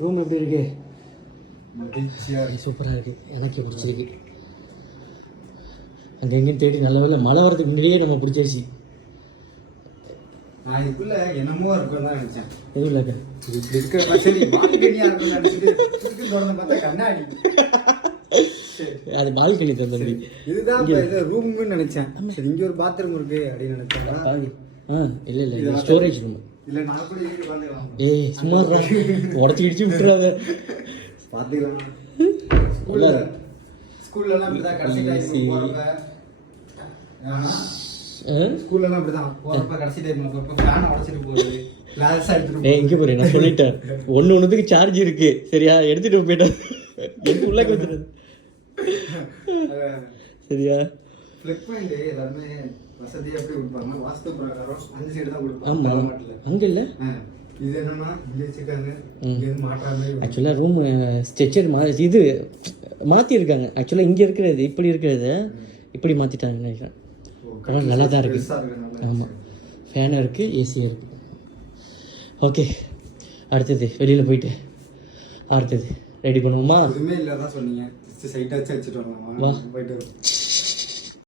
Room எப்படி இருக்கு? சூப்பராக இருக்குது, எனக்கு பிடிச்சிருக்கு. அங்கே எங்கேயும் தேடி நல்ல வேலை மழை வரதுக்கு முன்னாடியே நம்ம பிடிச்சிருச்சு. நான் இதுக்குள்ள என்னமோ இருக்குன்னு தான் நினைச்சேன். எதுவும் இல்லைக்கா, இப்படி இருக்கிற பச்சடி பால்கனியா இருக்குன்னு நினைச்சிட்டு திறந்து பார்த்தா கண்ணாடி. அது பால்கனி தம்பி, இதுதான் இது ரூம்னு நினைச்சேன். சரி இங்க ஒரு பாத்ரூம் இருக்கு அப்படின்னு நினைச்சேன். இல்லை ஸ்டோரேஜ் ரூம். இல்ல நான் கூட இங்க வந்துக்கலாம். ஏய் சும்மா உடச்சி இடிச்சு விட்டுறாத, பாத்துக்கலாம். ஸ்கூல்ல எல்லாம் இப்படிதான் கடைசி டைம் போறப்ப ஸ்கூல்ல எல்லாம் இப்படிதான் போறப்ப கடைசி டைம் போறப்ப ஃபேன் உடைச்சிட்டு போகுது. கிளாஸ் எடுத்துட்டு ஏய் இங்க போறேன், நான் சொல்லிட்டேன் ஒண்ணுக்கு சார்ஜ் இருக்கு சரியா, எடுத்துட்டு போயிட்டேன் எடுத்து உள்ள வந்துடுது சரியா. ஃபிளிப் பாயிண்ட் எல்லாமே வசதியா எப்படி கொடுப்பாங்க, வாஸ்து பிரகாரம் 5 சைடு தான் கொடுப்பாங்க. ஆமா அங்க இல்ல, இது என்னன்னா இங்க வச்சிருக்காங்க, இங்க மாட்டாம. ஆக்சுவலா ரூம் ஸ்ட்ரெச்சர் இது மாத்தி இருக்காங்க. ஆக்சுவலா இங்க இருக்கிறது இப்படி இருக்கிறது இப்படி மாத்திட்டாங்கன்னு நினைக்கிறேன். ஆனால் நல்லா தான் இருக்கு. ஆமாம், ஃபேனும் இருக்கு, ஏசியும் இருக்கு. ஓகே, அடுத்தது வெளியில் போயிட்டு அடுத்தது ரெடி பண்ணுவோமா? எதுவுமே இல்லை தான் சொன்னீங்க, சைட்டாச்சும் வச்சுட்டு வரலாமா? வா போயிட்டு